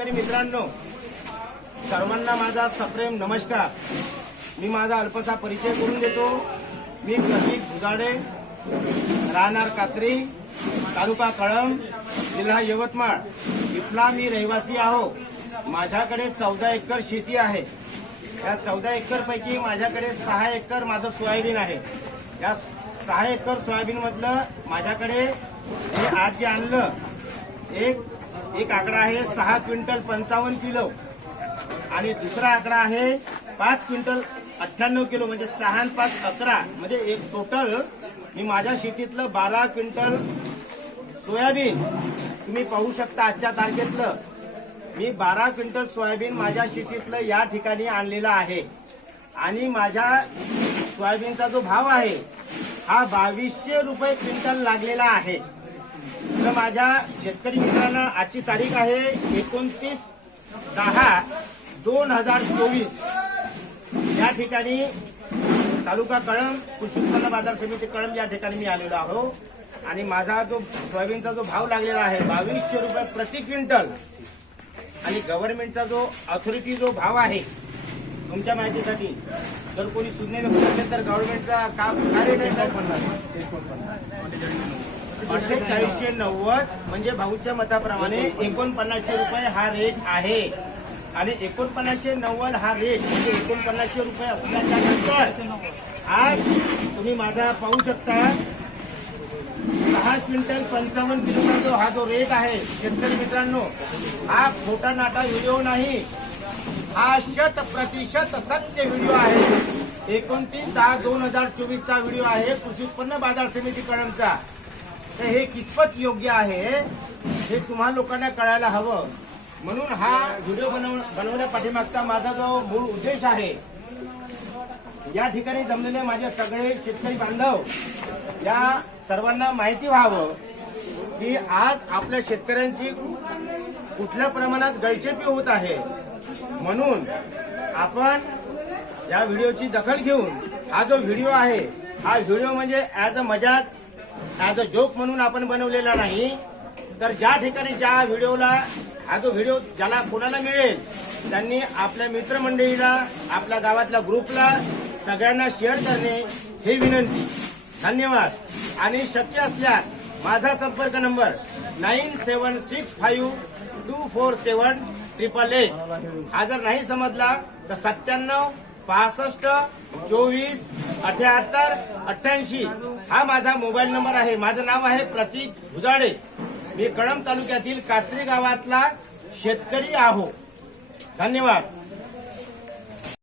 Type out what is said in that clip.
शेतकरी मित्रांनो, सर्वांना माझा सप्रेम नमस्कार। मी माझा अल्पसा परिचय करून देतो। मी प्रतीक भुजाडे, राहणार कात्री, तालुका कळंब, जिल्हा यवतमाळ इथला मी रहिवासी आहो। माझ्याकडे 14 एकर शेती आहे। या 14 एकर पैकी माझ्याकडे 6 एकर माझं सोयाबीन आहे। या 6 एकर सोयाबीन मधलं माझ्याकडे हे आज जे आणलं एक आकडा आहे 6 क्विंटल 55 किलो आणि दुसरा आकडा आहे 5 क्विंटल 98 किलो, म्हणजे 6 आणि 5 11, म्हणजे एक टोटल मी माझ्या शेतीतलं 12 क्विंटल सोयाबीन तुम्ही पाहू शकता। आजच्या तारखेतलं मी 12 क्विंटल सोयाबीन माझ्या शेतीतलं या ठिकाणी आणलेलं आहे आणि माझ्या सोयाबीनचा जो भाव आहे हा 2200 रुपये क्विंटल लागलेला आहे। तर माझ्या शेतकरी मित्रांना आजची तारीख आहे 29/10/2024। या ठिकाणी तालुका कळंब, कृषी उत्पन्न बाजार समिती कळंब या ठिकाणी मी आलेलो आहो आणि माझा जो सोयाबीनचा जो भाव लागलेला आहे 2200 रुपये प्रति क्विंटल आणि गव्हर्नमेंटचा जो अथॉरिटी जो भाव आहे, तुमच्या माहितीसाठी जर कोणी सुज्ञ व्यक्ती असेल तर गव्हर्नमेंटचा काय रेट आहे साहेब? 4890, म्हणजे भाऊच्या मताप्रमाणे 4900 रुपये हा रेट आहे आणि 4990 हा रेट म्हणजे 4900 रुपये असल्याच्या नंतर आज तुम्ही माझा पाहू शकता 6 क्विंटल 55 किलोचा जो हा जो रेट आहे शेतकरी मित्रांनो, हा खोटा नाटा व्हिडिओ नाही, हा 100% सत्य व्हिडिओ आहे। 29/10/2024 चा व्हिडिओ आहे कृषी उत्पन्न बाजार समिती कळंबचा। तर हे कितपत योग्य आहे हे तुम्हा लोकांना कळायला हवं, म्हणून हा व्हिडिओ बनवण्या पाठीमागचा माझा जो मूळ उद्देश आहे, या ठिकाणी जमलेले माझे सगळे शेतकरी बांधव या सर्वांना माहिती व्हावं की आज आपल्या शेतकऱ्यांची कुठल्या प्रमाणात गैरचेपी होत आहे। म्हणून आपण या व्हिडिओची दखल घेऊन हा जो व्हिडिओ आहे हा व्हिडिओ म्हणजे ॲज अ मजाक, ॲज अ जोक म्हणून आपण बनवलेला नाही, तर ज्या ठिकाणी ज्या व्हिडिओला हा जो व्हिडिओ ज्याला कोणाला मिळेल त्यांनी आपल्या मित्रमंडळीला, आपल्या गावातल्या ग्रुपला सगळ्यांना शेअर करणे हे विनंती। धन्यवाद। आणि शक्य असल्यास माझा संपर्क नंबर 9765247888। हा जर नाही समजला तर 97 65 24 78 88 हा माझा मोबाईल नंबर आहे। माझं नाव आहे प्रतीक भुजाडे। मी कळंब तालुक्यातील कात्री गावातला शेतकरी आहो। धन्यवाद।